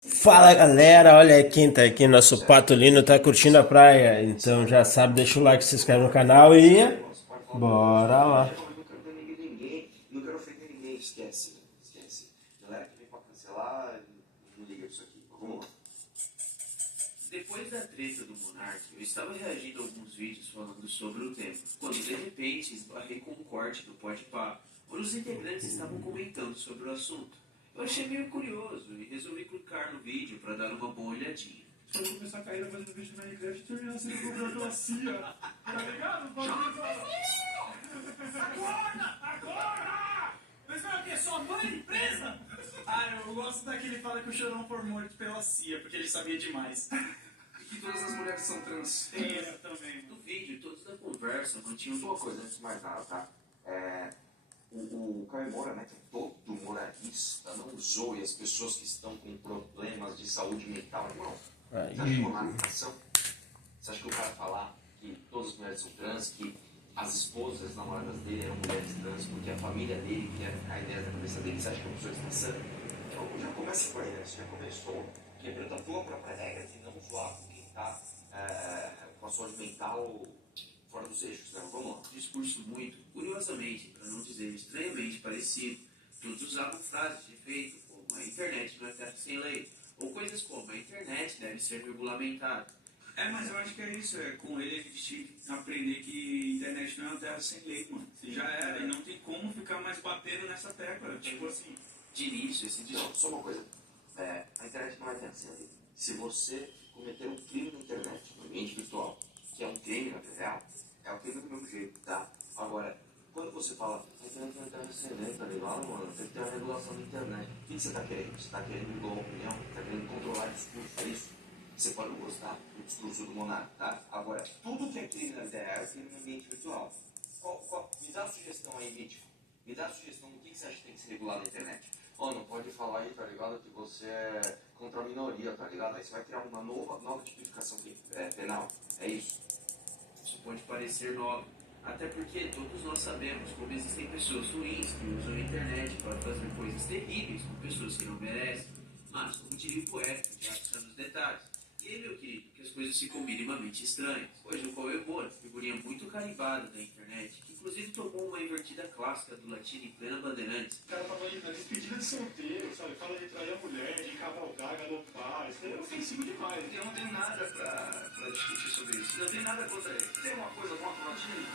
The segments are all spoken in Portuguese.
Fala galera, olha aí quem tá aqui, nosso Patolino tá curtindo a praia, então já sabe, deixa o like, se inscreve no canal e bora lá. Não quero ter ninguém, não quero ofender ninguém, esquece, esquece. Galera que vem pra cancelar, não liga pra isso aqui. Vamos lá. Depois da treta do Monark, eu estava reagindo a alguns vídeos falando sobre o tema, quando de repente esbarrei com um corte do Podpah, onde os integrantes estavam comentando sobre o assunto. Eu achei meio curioso e resolvi clicar no vídeo para dar uma boa olhadinha. Se eu começar a cair fazendo vídeo no Minecraft, terminar sendo cobrado pela CIA. Tá ligado? Acorda! Acorda! Mas não é o quê? Sua mãe presa? Ah, eu gosto daquele que fala que o Chorão foi morto pela CIA, porque ele sabia demais. E que todas as mulheres são trans. Eu também. No vídeo, todos da conversa mantinham uma coisa antes de mais nada, tá? O Caio Moura, né, que é todo moralista, não zoe as pessoas que estão com problemas de saúde mental, irmão. Você acha que é uma narração? Você acha que o cara falar que todas as mulheres são trans, que as esposas, as namoradas dele eram mulheres trans, porque a família dele queria ficar ideias na cabeça dele, você acha que a pessoa está sã? Então já começa por aí, né? Você já começou quebrando a tua própria regra de não zoar com quem está com a saúde mental fora dos eixos, né? Vamos lá. Discurso muito, curiosamente, para não dizer estranhamente parecido, todos usavam frases de efeito, como a internet não é terra sem lei, ou coisas como a internet deve ser regulamentada. Mas eu acho que é isso, com ele a gente tinha que aprender que internet não é uma terra sem lei, mano. Já era, e não tem como ficar mais batendo nessa tecla. Tipo assim, De início, esse discurso. Só uma coisa, a internet não é terra sem lei. Se você cometer um crime na internet, no ambiente virtual, que é um crime na vida real, é um crime do mesmo jeito, tá? Agora, quando você fala, a internet não é terra sem lei, tá ligado, mano? Tem que ter uma regulação da internet. O que você tá querendo? Você tá querendo mudar a opinião? Tá querendo controlar o discurso, é isso? Você pode não gostar do discurso do monarca, tá? Agora, tudo que é crime na vida real é crime no ambiente virtual. Me dá uma sugestão aí, Mítico. Me dá uma sugestão do que você acha que tem que ser regulado na internet. Não pode falar aí, tá ligado, que você é contra a minoria, tá ligado? Aí você vai criar uma nova tipificação penal. É isso? Isso pode parecer novo. Até porque todos nós sabemos como existem pessoas ruins que usam a internet para fazer coisas terríveis com pessoas que não merecem. Mas, como diria o poeta, já são os detalhes. E aí, meu querido, que as coisas ficam minimamente estranhas. Hoje o Cauê Moura, figurinha muito carimbada da internet, que inclusive tomou uma invertida clássica do latino em plena Bandeirantes. o cara tava ali na despedida de solteiro, sabe? Fala de trair a mulher, de cavalgar, galopar. Isso é ofensivo demais. Eu não tenho nada pra discutir sobre isso. Não tenho nada contra ele. Tem uma coisa contra o latino?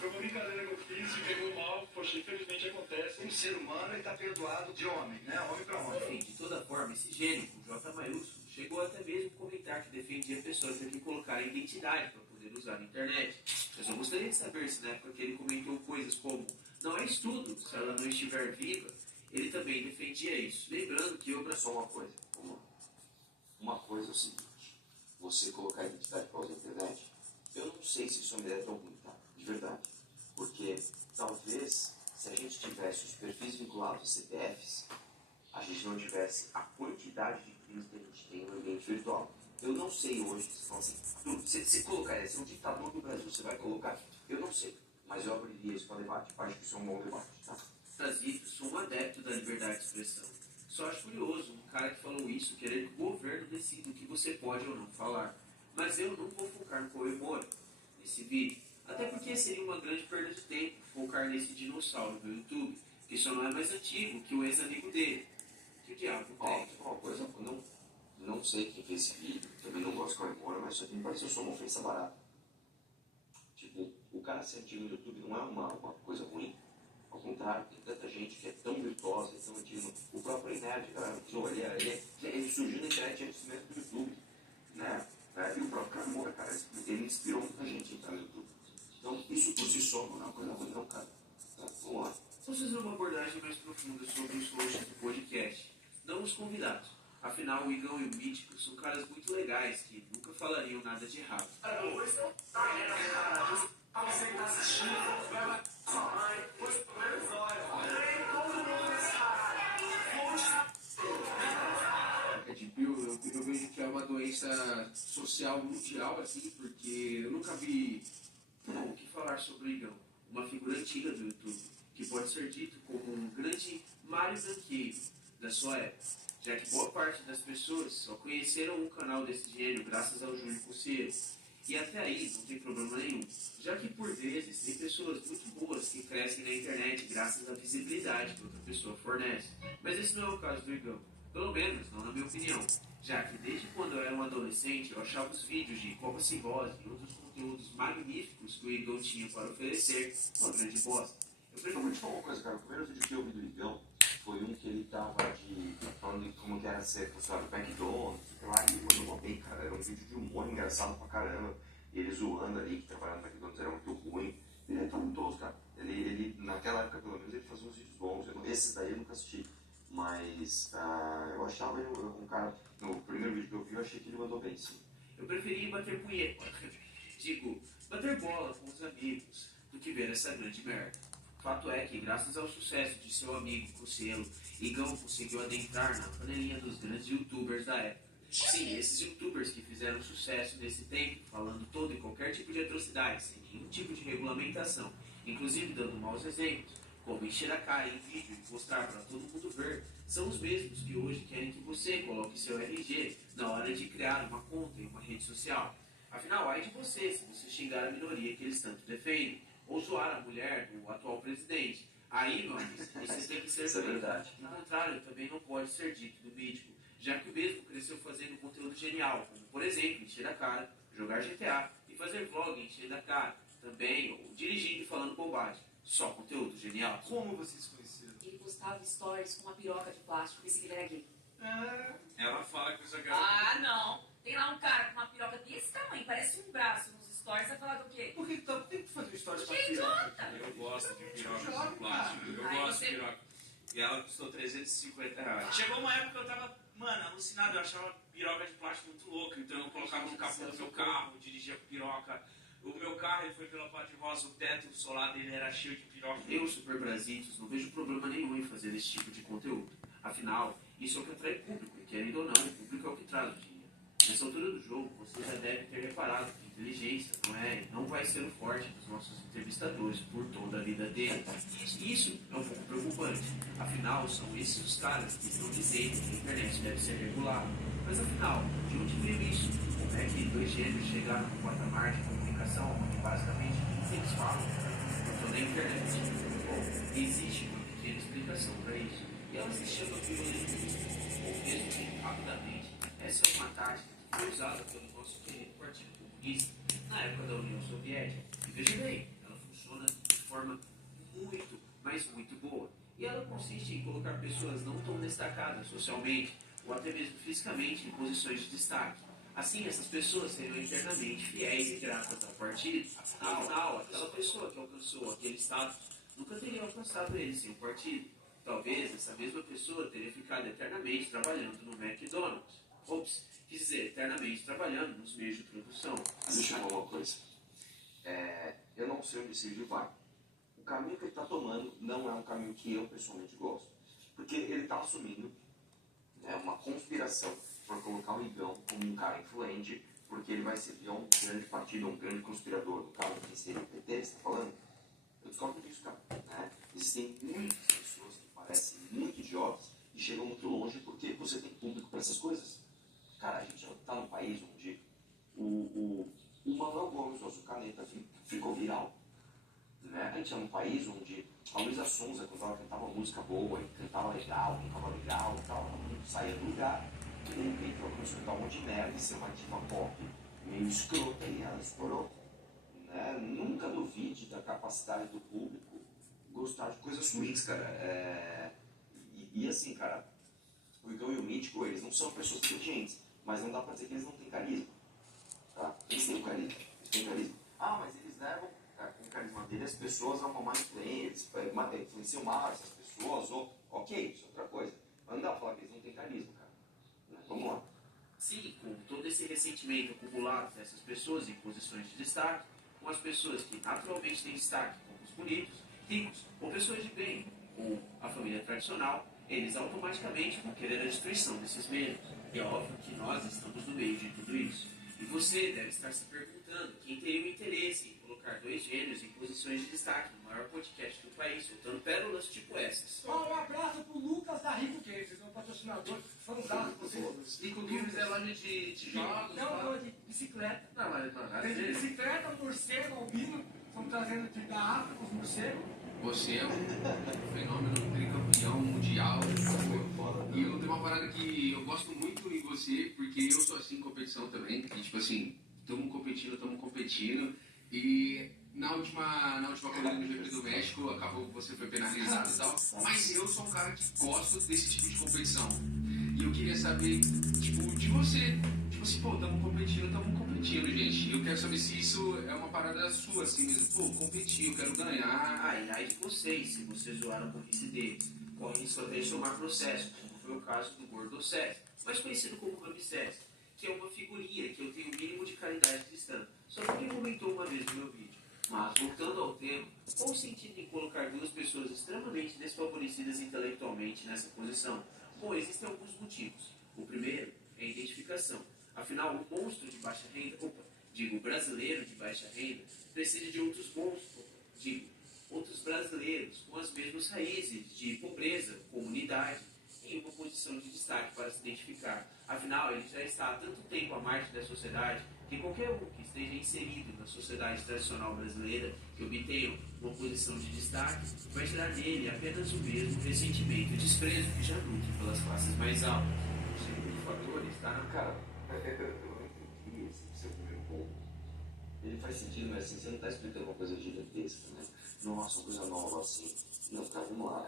Foi uma brincadeira que eu fiz e pegou mal. Poxa, infelizmente acontece. Um ser humano ele tá perdoado de homem, né? Homem pra homem. Enfim, de toda forma, esse gênio, com J maiúsculo, chegou até mesmo a comentar que defendia pessoas que colocarem identidade para poder usar a internet. Eu só gostaria de saber se na época que ele comentou coisas como não é estudo, se ela não estiver viva, ele também defendia isso. Lembrando que eu... Só uma coisa, uma coisa é o seguinte, você colocar identidade para usar a internet, eu não sei se isso é uma ideia tão ruim, tá? De verdade. Porque talvez, se a gente tivesse os perfis vinculados a CPFs, a gente não tivesse a quantidade de crimes que a gente tem no ambiente virtual. Eu não sei hoje, se fala assim, você colocaria, se é um ditador do Brasil, você vai colocar? Eu não sei, mas eu abriria isso para debate, acho que isso é um bom debate, tá? Brasil, sou um adepto da liberdade de expressão. Só acho curioso um cara que falou isso querendo que o governo decida o que você pode ou não falar. Mas eu não vou focar no Cauê Moura nesse vídeo. Até porque seria uma grande perda de tempo focar nesse dinossauro do YouTube, que só não é mais antigo que o ex-amigo dele. Que diabo tem? Uma coisa, eu não sei quem fez esse vídeo, também não gosto de Cauê Moura, mas isso aqui me pareceu só uma ofensa barata. Tipo, o cara ser antigo no YouTube não é uma coisa ruim. Ao contrário, tem tanta gente que é tão virtuosa, é tão antiga. O próprio Nerd, galera, ele surgiu na internet antes mesmo do YouTube, né? E o próprio Caio Moura, cara, ele inspirou muita gente a entrar no YouTube. Então, isso por si só não é uma coisa ruim, não, cara. Tá, vamos lá. Vamos fazer uma abordagem mais profunda sobre os hosts do podcast, não os convidados. Afinal, o Igão e o Mítico são caras muito legais que nunca falariam nada de errado. Você que tá assistindo, vai lá com sua mãe, hoje pelo menos olha, todo mundo nesse Eu vejo que é uma doença social mundial, assim, porque eu nunca vi o que falar sobre o Igão, uma figura antiga do YouTube, que pode ser dito como um grande Mário Branqueiro da sua época. já que boa parte das pessoas só conheceram o canal desse gênio graças ao Júlio Cossiero. E até aí não tem problema nenhum, já que por vezes tem pessoas muito boas que crescem na internet graças à visibilidade que outra pessoa fornece. Mas esse não é o caso do Igão, pelo menos não na minha opinião, já que desde quando eu era um adolescente eu achava os vídeos de Copa Cirrose e outros conteúdos magníficos que o Igão tinha para oferecer uma grande bosta. Eu vou te falar uma coisa, cara. O primeiro vídeo que eu vi do Igão foi um que ele tava falando de como que era ser funcionário do McDonald's, sei lá, e ele mandou bem, cara. Era um vídeo de humor engraçado pra caramba. E ele zoando ali, que trabalhar no McDonald's era muito ruim. Ele é talentoso, cara. Ele, naquela época, pelo menos, ele fazia uns vídeos bons. Esses daí eu nunca assisti. Mas eu achava ele um cara... No primeiro vídeo que eu vi, eu achei que ele mandou bem, sim. Eu preferi bater punheta, digo, bater bola com os amigos, do que ver essa grande merda. Fato é que, graças ao sucesso de seu amigo Cossielo, Igão conseguiu adentrar na panelinha dos grandes youtubers da época. Sim, esses youtubers que fizeram sucesso nesse tempo, falando todo e qualquer tipo de atrocidade, sem nenhum tipo de regulamentação, inclusive dando maus exemplos, como encher a cara em vídeo e mostrar para todo mundo ver, são os mesmos que hoje querem que você coloque seu RG na hora de criar uma conta em uma rede social. Afinal, ai de você se você xingar a minoria que eles tanto defendem, ou zoar a mulher do atual presidente. Aí, meu amigo, você tem que ser Isso é verdade. O contrário também não pode ser dito do mítico, já que o mesmo cresceu fazendo conteúdo genial, como, por exemplo, encher a cara, jogar GTA e fazer vlog enchendo a cara, também, ou dirigindo e falando bobagem. Só conteúdo genial. Como vocês se conheceram? Ele postava stories com uma piroca de plástico, pensei que ele era gay. Ela fala que eu sou Ah, não. Tem lá um cara com uma piroca desse tamanho, parece um braço nos stories, vai falar do quê? Por que tu tem que fazer história Que idiota! Eu gosto de pirocas de plástico. Eu Aí gosto você- de piroca. E ela custou R$350. Chegou uma época que eu tava, mano, alucinado. Eu achava piroca de plástico muito louca. Então eu colocava no capô do meu carro, dirigia com piroca. O meu carro ele foi pela parte rosa, o teto solar dele era cheio de piroca. Eu, Super Brasitos, não vejo problema nenhum em fazer esse tipo de conteúdo. Afinal, isso é o que atrai público, e querendo ou não, o público é o que traz o dinheiro. Nessa altura do jogo, você já deve ter reparado que inteligência não vai ser o forte dos nossos entrevistadores por toda a vida deles. Isso é um pouco preocupante. Afinal, são esses os caras que estão dizendo que a internet deve ser regulada. Mas afinal, de onde veio isso? Como é que dois gênios chegaram no patamar de comunicação onde basicamente tudo que eles falam é na internet? Bom, existe uma pequena explicação para isso. E ela se chama violência. Ou mesmo que, rapidamente, essa é uma tática que foi usada pelo nosso querido Partido Comunista na época da União Soviética. E veja bem, ela funciona de forma muito, mas muito boa. E ela consiste em colocar pessoas não tão destacadas socialmente ou até mesmo fisicamente em posições de destaque. Assim, essas pessoas seriam internamente fiéis e gratas ao partido. Afinal, aquela pessoa que alcançou aquele status nunca teria alcançado ele sem o partido. Talvez essa mesma pessoa teria ficado eternamente trabalhando no McDonald's. Ops, quis dizer, eternamente trabalhando nos meios de produção. Deixa eu falar uma coisa. Eu não sei onde esse vídeo vai. O caminho que ele está tomando não é um caminho que eu pessoalmente gosto. Porque ele está assumindo, né, uma conspiração para colocar o Igão como um cara influente, porque ele vai servir a um grande partido, a um grande conspirador. No caso, quem seria o PT, você está falando? Eu discordo disso, cara. Né? Existem muitas pessoas que parecem muito idiotas e chegam muito longe porque você tem público para essas coisas. Cara, a gente já está num país onde o Manuel Gomes, nosso caneta, ficou viral. Né? A gente está num país onde a Luísa Sonza, quando ela cantava música boa, cantava legal, tal, saía do lugar. E de repente ela começou a cantar um monte de merda e ser uma diva pop meio escrota e ela estourou. Né? Nunca duvide da capacidade do público gostar de coisas ruins, cara. E assim, cara, o Igão e o Mítico, eles não são pessoas inteligentes, mas não dá pra dizer que eles não têm carisma. Tá? Eles têm carisma, eles têm carisma. Ah, mas eles levam com o carisma dele as pessoas a uma má influência, eles influenciam mal essas pessoas, ou ok, isso é outra coisa. Mas não dá pra falar que eles não têm carisma, cara. Né? Vamos lá. Sim, com todo esse ressentimento acumulado dessas pessoas em posições de destaque, com as pessoas que naturalmente têm destaque, como os bonitos, ricos ou pessoas de bem, ou a família tradicional, eles automaticamente vão querer a destruição desses mesmos. E é óbvio que nós estamos no meio de tudo isso. E você deve estar se perguntando quem teria o interesse em colocar dois gênios em posições de destaque no maior podcast do país, soltando pérolas tipo essas. Um abraço pro Lucas da Rico Games, é um patrocinador, fantástico vocês. Rico Games é loja de tijolos, Não, tô de bicicleta. Não, mas Tem de bicicleta, morcego, albino, estamos trazendo aqui da África os morcegos. Você é um fenômeno tricampeão mundial. E eu tenho uma parada que eu gosto muito em você, porque eu sou assim em competição também. E, tipo assim, estamos competindo. E na última corrida do GP do México, acabou que você foi penalizado e tal. Mas eu sou um cara que gosto desse tipo de competição. E eu queria saber, tipo, de você. Tipo assim, pô, estamos competindo, gente. E eu quero saber se isso é uma parada sua, assim mesmo. Pô, competir, eu quero ganhar. Ai de vocês, se vocês zoaram a burrice deles. Corre risco até de tomar processo, como foi o caso do Gordocés, mais conhecido como Ramsés, que é uma figurinha que eu tenho o mínimo de caridade cristã. Só que alguém comentou uma vez no meu vídeo. Mas, voltando ao tema, qual o sentido em colocar duas pessoas extremamente desfavorecidas intelectualmente nessa posição? Bom, existem alguns motivos. O primeiro é a identificação. Afinal, o monstro de baixa renda, o brasileiro de baixa renda, precisa de outros monstros, outros brasileiros com as mesmas raízes de pobreza, comunidade, em uma posição de destaque para se identificar. Afinal, ele já está há tanto tempo à margem da sociedade que qualquer um que esteja inserido na sociedade tradicional brasileira, que obtenha uma posição de destaque, vai gerar nele apenas o mesmo ressentimento e desprezo que já nutre pelas classes mais altas. O segundo fator está na Cara, eu entendi esse seu primeiro ponto. Ele faz sentido, mas assim, você não está explicando uma coisa gigantesca, né? Nossa, uma coisa nova assim. Não, cara, vamos lá.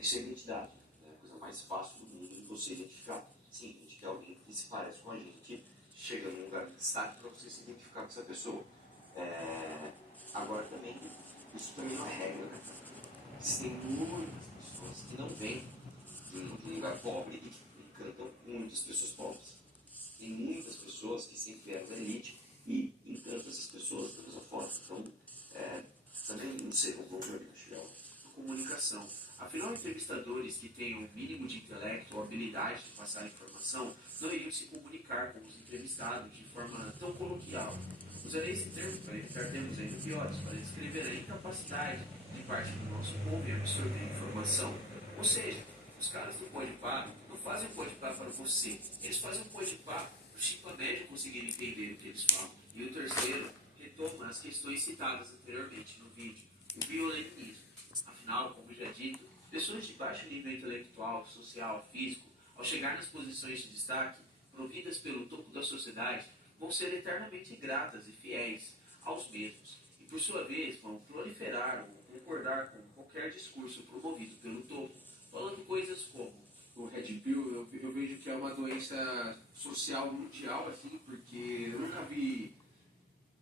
Isso é identidade. É a coisa mais fácil do mundo de você identificar. Sim, a gente quer alguém que se parece com a gente, chega num lugar de destaque para você se identificar com essa pessoa. Agora também, isso também não é regra, né? Existem muitas pessoas que não vêm de um lugar pobre e que encantam muitas pessoas pobres. Tem muitas pessoas que sempre vieram da elite e encantam essas pessoas da mesma forma. Então, também não sei como problema de comunicação. Afinal, entrevistadores que tenham um mínimo de intelecto ou habilidade de passar informação não iriam se comunicar com os entrevistados de forma tão coloquial. Usarei esse termo para evitar termos ainda piores, para descrever a incapacidade de parte do nosso povo em absorver informação. Ou seja, os caras do Podpah não fazem o Podpah para você, eles fazem o Podpah para o Chico Médio conseguir entender o que eles falam. E o terceiro retoma as questões citadas anteriormente no vídeo, o violinismo. Afinal, como já dito, pessoas de baixo nível intelectual, social, físico, ao chegar nas posições de destaque, providas pelo topo da sociedade, vão ser eternamente gratas e fiéis aos mesmos. E por sua vez, vão proliferar ou concordar com qualquer discurso promovido pelo topo, falando coisas como O Red Pill, eu vejo que é uma doença social mundial, assim, porque eu nunca vi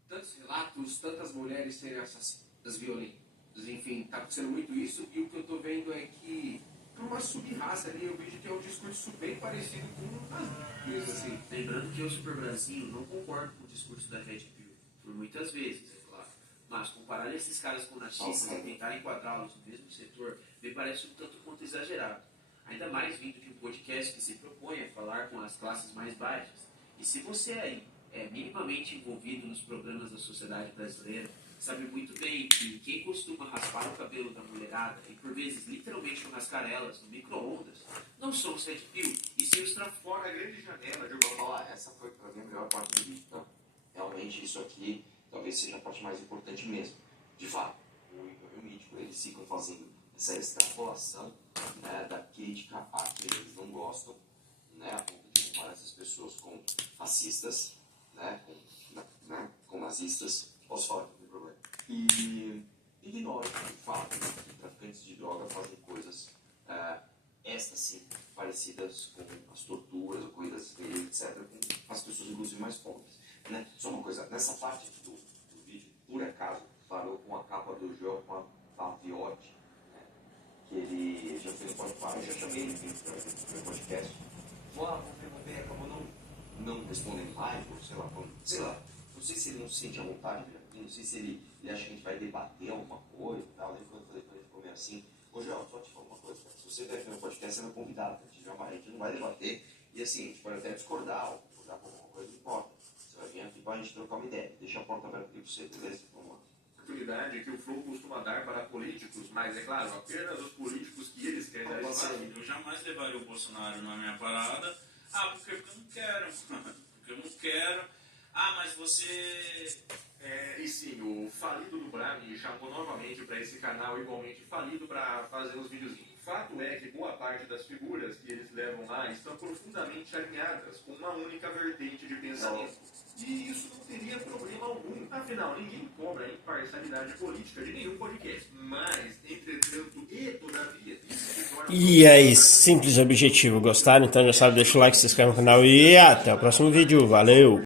tantos relatos, tantas mulheres serem assassinadas, violentas. Enfim, tá acontecendo muito isso, e o que eu tô vendo é que, por uma sub-raça ali, eu vejo que é um discurso bem parecido com as mesmo assim. Lembrando que eu, Super Brasil, não concordo com o discurso da Red Pill, por muitas vezes, é claro. Mas comparar esses caras com nazistas e tentar enquadrá-los no mesmo setor me parece um tanto quanto exagerado. Ainda mais vindo de um podcast que se propõe a falar com as classes mais baixas. E se você aí é minimamente envolvido nos programas da sociedade brasileira, sabe muito bem que quem costuma raspar o cabelo da mulherada e por vezes literalmente rascar elas no micro-ondas não são os Red Pill, e sim os fora a grande janela de Eu vou falar, essa foi pra mim a melhor parte do vídeo. Então, realmente isso aqui talvez seja a parte mais importante mesmo. De fato, o mítico, eles ficam fazendo essa extrapolação, né, da crítica a que eles não gostam, né, a ponto de comparar essas pessoas com racistas, né, com nazistas. Posso falar que não tem problema. E ignoram o fato que traficantes de droga fazem coisas, estas sim, parecidas com as torturas ou coisas, etc., com as pessoas inclusive mais pobres. Né? Só uma coisa, nessa parte do vídeo, por acaso, parou com a capa do João Paviotti, né? Que ele já fez Spotify, eu já chamei ele para o podcast. Vamos ver, acabou não respondendo live, ou sei lá, não sei se ele não se sente à vontade, não sei se ele acha que a gente vai debater alguma coisa e tal. Aí quando eu falei para ele, ficou meio assim: ô João, só te falar uma coisa, cara. Se você vier aqui no podcast, você é meu convidado, a gente não vai debater E assim, a gente pode até discordar, ou concordar com alguma coisa, não importa. Você vai vir aqui pra gente trocar uma ideia. Deixa a porta aberta aqui pra você, beleza? Vamos lá. Oportunidade que o Flow costuma dar para políticos, mas é claro, apenas os políticos que eles querem dar espaço. Eu jamais levaria o Bolsonaro na minha parada. Ah, porque eu não quero. Porque eu não quero. Ah, mas você... E sim, o falido do Brad me chamou novamente para esse canal igualmente falido para fazer os videozinhos. O fato é que boa parte das figuras que eles levam lá estão profundamente alinhadas com uma única vertente de pensamento. E isso não teria problema algum. Afinal, ninguém cobra a imparcialidade política de nenhum podcast. Mas, entretanto e todavia, isso se torna... E aí, simples e objetivo. Gostaram? Então já sabe, deixa o like, se inscreve no canal e até o próximo vídeo. Valeu!